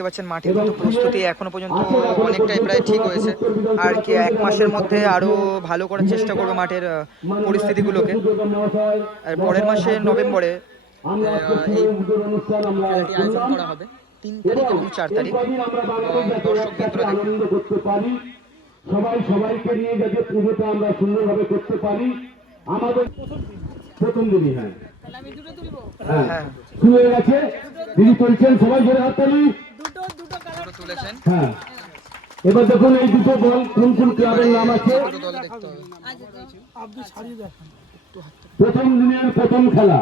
দেখতে পাচ্ছেন মাঠের কিন্তু প্রস্তুতি এখনও পর্যন্ত অনেকটাই প্রায় ঠিক হয়েছে। আর কি এক মাসের মধ্যে আরও ভালো করার চেষ্টা করব মাঠের পরিস্থিতিগুলোকে। আর পরের মাসে নভেম্বরে এই আয়োজন করা হবে। তিন তারিখ এবং চার তারিখ। দর্শক সবাই সবাইকে নিয়ে যাতে পুজোটা আমরা সুন্দরভাবে করতে পারি। আমাদের প্রথম দিনই হ্যাঁ। হ্যাঁ। শুরু হয়ে গেছে। দিদি সবাই হাততালি দুটো তুলেছেন হ্যাঁ। এবার দেখুন এই দুটো দল কোন কোন ক্লাবের নাম আছে? প্রথম দিনের প্রথম খেলা।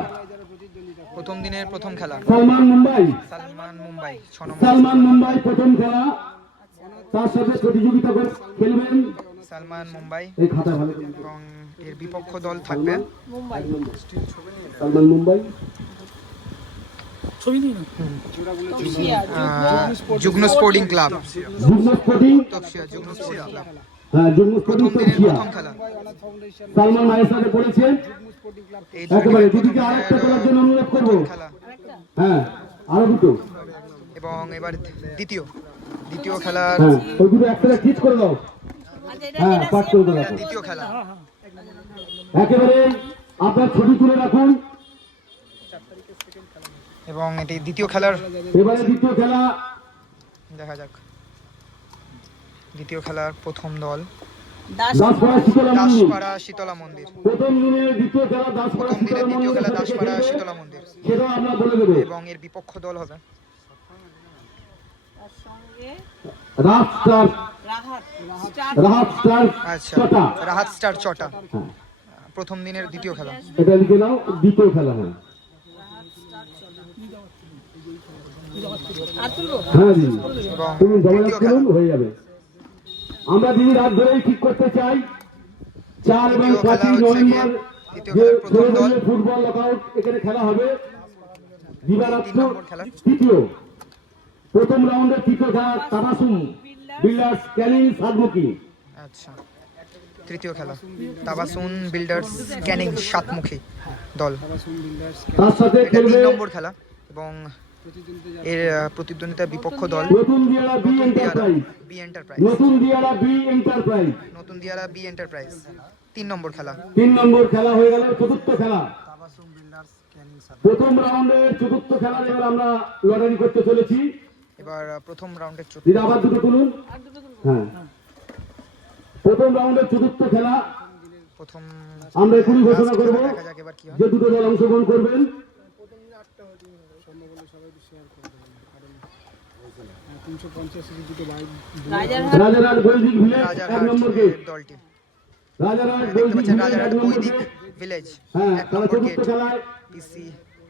প্রথম দিনের প্রথম খেলা। সালমান মুম্বাই। সালমান মুম্বাই সালমান মুম্বাই প্রথম খেলা। তার সাথে প্রতিযোগিতা করে খেলবেন। সালমান মুম্বাই। এই খাতা ভালো এবং এর বিপক্ষ দল থাকবে সালমান মুম্বাই। যুগ্ন স্পোর্টিং ক্লাব। যুগ্ম স্পোর্টিং? যুগ্ন স্পোর্টিং ক্লাব। হ্যাঁ যুগ্ম স্পোর্টিং প্রথম তপসিয়া। খেলা। সালমান মায়ের সাথে পড়েছেন? এই একেবারে দিদিকে আরেকটা করার জন্য অনুরোধ করব। হ্যাঁ আরও দুটো। এবং এবার দ্বিতীয়। দ্বিতীয় খেলার হ্যাঁ ওই দুটো একসাথে ঠিক করে দাও। হ্যাঁ পাঠ করে দাও। দ্বিতীয় খেলা। একেবারে আপনার ছবি তুলে রাখুন। এবং এটি দ্বিতীয় খেলার দ্বিতীয় খেলা। দেখা যাক। দ্বিতীয় খেলার প্রথম দল দাসপাড়া শীতলা মন্দির। দাসপাড়া শীতলা মন্দির। প্রথম দিনের দ্বিতীয় খেলা দাসপাড়া শীতলা দ্বিতীয় খেলা মন্দির। শীতলা মন্দির। সেটা আমরা বলে দেবো। এবং এর বিপক্ষ দল হবে। Star Rahat star. আচ্ছা ছটা। রাহাত স্টার চটা হ্যাঁ। প্রথম দিনের দ্বিতীয় খেলা। এটা লিখে নাও দ্বিতীয় খেলা হ্যাঁ। হ্যাঁ দিদি তুমি জমা করুন হয়ে যাবে। আমরা দিদি রাত ধরেই ঠিক করতে চাই। চার এবং পাঁচই নভেম্বর যে প্রথম দল ফুটবল লকআউট এখানে খেলা হবে দিবারাত্র তৃতীয়। প্রথম রাউন্ডের তৃতীয় খেলা তাবাসুম বিল্ডার্স ক্যানিং সাতমুখী। আচ্ছা। তৃতীয় খেলা তাবাসুন বিল্ডার্স ক্যানিং সাতমুখী দল। তার সাথে তিন নম্বর খেলা এবং এর প্রতিদ্বন্দ্বিতা বিপক্ষ দল নতুন Diyara B enterprise B enterprise নতুন দিয়ারা বি এন্টারপ্রাইজ নতুন দিয়ারা বি এন্টারপ্রাইজ তিন নম্বর খেলা। তিন নম্বর খেলা হয়ে গেল চতুর্থ খেলা। প্রথম রাউন্ডের চতুর্থ খেলা এবার আমরা লটারি করতে চলেছি। এবার প্রথম রাউন্ডের চতুর্থ আবার দুটো তুলুন। হ্যাঁ। প্রথম রাউন্ডের চতুর্থ খেলা। প্রথম আমরা এখনই ঘোষণা করব যে দুটো দল অংশগ্রহণ করবেন। রাজারহাট বৈদিক ভিলেজ এক নম্বর গেট। দলটি। রাজারহাট বৈদিক ভিলেজ এক নম্বর গেট। হ্যাঁ তারা চতুর্থ খেলায় পিসি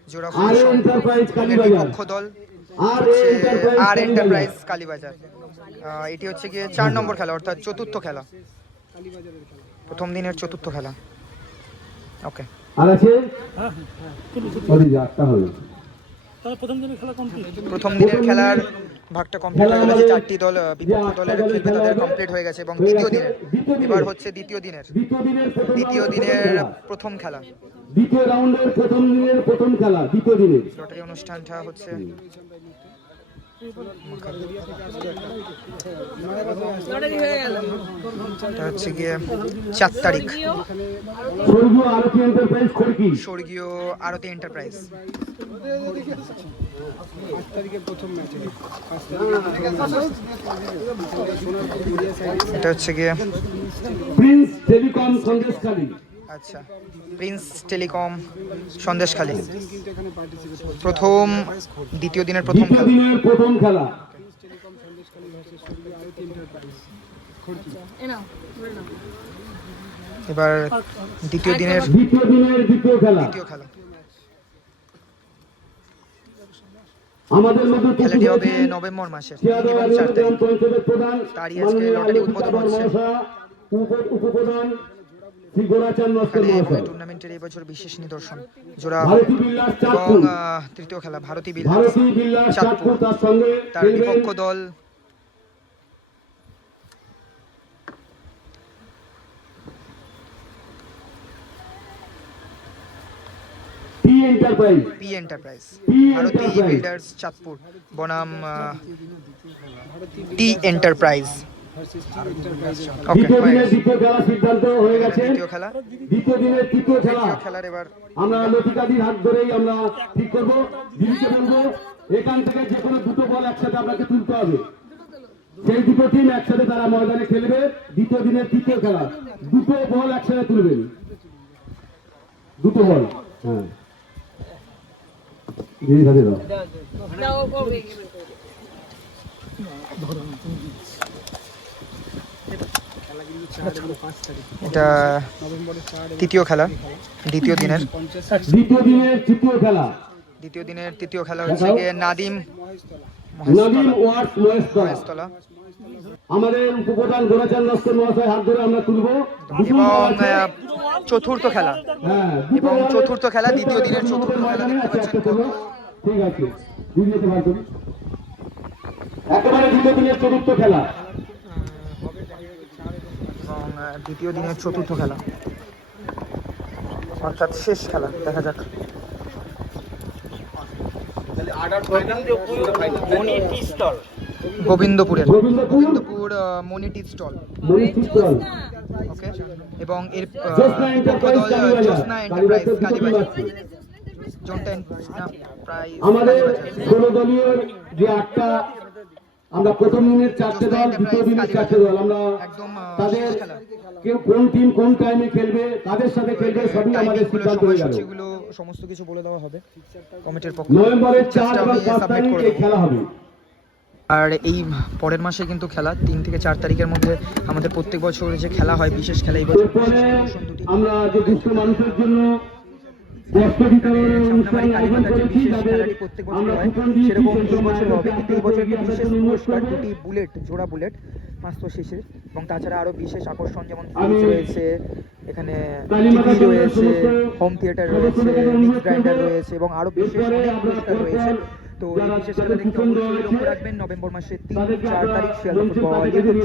জোড়া আর এন্টারপ্রাইজ কালীবাজার। বিপক্ষ দল। আর হচ্ছে এন্টারপ্রাইজ আর এন্টারপ্রাইজ কালীবাজার। এটি হচ্ছে গিয়ে চার নম্বর খেলা অর্থাৎ চতুর্থ খেলা। প্রথম দিনের চতুর্থ খেলা। ওকে আর আছে? ওদিকে আটটা হলো। প্রথম দিনের খেলার ভাগটা কমপ্লিট হয়ে গেছে। চারটি দল বিপক্ষ দলের খেলবে তাদের কমপ্লিট হয়ে গেছে এবং দ্বিতীয় দিনের। এবার হচ্ছে দ্বিতীয় দিনের। দ্বিতীয় দিনের। প্রথম খেলা। দ্বিতীয় রাউন্ডের প্রথম দিনের প্রথম খেলা দ্বিতীয় দিনের। লটারি অনুষ্ঠানটা হচ্ছে হচ্ছে গিয়ে চার তারিখ। স্বর্গীয় আরতি এন্টারপ্রাইজ। খড়কি স্বর্গীয় আরতি এন্টারপ্রাইজ এটা হচ্ছে গিয়ে প্রিন্স টেলিকম সন্দেশখালী আচ্ছা প্রিন্স টেলিকম সন্দেশখালী প্রথম দ্বিতীয় দিনের প্রথম দিনের প্রথম খেলা। এবার দ্বিতীয় দিনের দ্বিতীয় দিনের দ্বিতীয় খেলা। দ্বিতীয় খেলা। আমাদের মধ্যে খেলাটি হবে নভেম্বর পঞ্চায়েতের তারই আজকে লটারি উদ্বোধন হচ্ছে। উপপ্রধান টুর্নামেন্টের এবছর বিশেষ নিদর্শন। জোড়া এবং তৃতীয় খেলা ভারতী বিল্লাস চাঁদপুর। তার বিপক্ষ দল। Enterprise P enterprise Bharati. Builders Chandpur. বনাম টি এন্টারপ্রাইজ দ্বিতীয় দিনের দ্বিতীয় খেলা সিদ্ধান্ত হয়ে গেছে। দ্বিতীয় দিনের তৃতীয় খেলা। খেলার এবার আমরা লতিকাদির হাত ধরেই আমরা ঠিক করব। দিদিকে বলব এখান থেকে যে কোনো দুটো বল একসাথে আপনাকে তুলতে হবে। সেই দুটো টিম একসাথে তারা ময়দানে খেলবে দ্বিতীয় দিনের তৃতীয় খেলা। দুটো বল একসাথে তুলবেন। দুটো বল হ্যাঁ। দাও। এটা তৃতীয় খেলা দ্বিতীয় দিনের। দ্বিতীয় দিনের তৃতীয় খেলা। দ্বিতীয় দিনের তৃতীয় খেলা হচ্ছে গিয়ে নাদিম নবীন ওয়ার্ড মহেশতলা। আমাদের উপপ্রধান গোরাচান মহাশয় হাত ধরে আমরা তুলবো। এবং চতুর্থ খেলা। হ্যাঁ, এবং চতুর্থ খেলা, দ্বিতীয় দিনের চতুর্থ খেলা দেখতে পাচ্ছেন। ঠিক আছে। একেবারে দ্বিতীয় দিনের চতুর্থ খেলা। দ্বিতীয় দিনের চতুর্থ খেলা। অর্থাৎ শেষ খেলা দেখা যাক। গোবিন্দপুরের। গোবিন্দপুর গোবিন্দপুর আহ, মণি টি স্টল ওকে এবং এর দল, জ্যোৎস্না এন্টারপ্রাইজ কালীবাজার। জোনটা এন্টারপ্রাইজ আমাদের দলীয় যে আটটা আমরা প্রথম দিনের চারটে দল দ্বিতীয় দিনের চারটে দল। আমরা তাদের কেউ কোন টিম কোন টাইমে খেলবে কাদের সাথে খেলবে সবই আমাদের সিদ্ধান্ত হয়ে গেল। সমস্ত কিছু বলে দেওয়া হবে। কমিটির পক্ষ নভেম্বরের চার এবং পাঁচ তারিখ। খেলা হবে। আর এই পরের মাসে কিন্তু খেলা তিন থেকে চার তারিখের মধ্যে আমাদের প্রত্যেক বছর যে খেলা হয় বিশেষ খেলা এই বছর আমরা যে দুস্থ মানুষের জন্য বস্ত্র বিতরণের অনুষ্ঠান সামনাবাড়ি আয়োজন কালীবাজার করেছি যাদের খেলাটি প্রত্যেক বছর আমরা কুপন দিয়েছি সেরকম এই বছর হবে কিন্তু এই বছর একটি বিশেষ পুরস্কার দুটি বুলেট জোড়া বুলেট পাঁচশো শিশির এবং তাছাড়া আরও বিশেষ আকর্ষণ যেমন রয়েছে এখানে টিভি রয়েছে হোম থিয়েটার রয়েছে মিক্স গ্রাইন্ডার রয়েছে এবং আরও বিশেষ এরপরে অনেক পুরস্কার রয়েছে। তো এই বিশেষ খেলা দেখতে অবশ্যই লক্ষ্য রাখবেন নভেম্বর মাসের তিন চার তারিখ শিয়ালদা ফুটবল ইউটিউব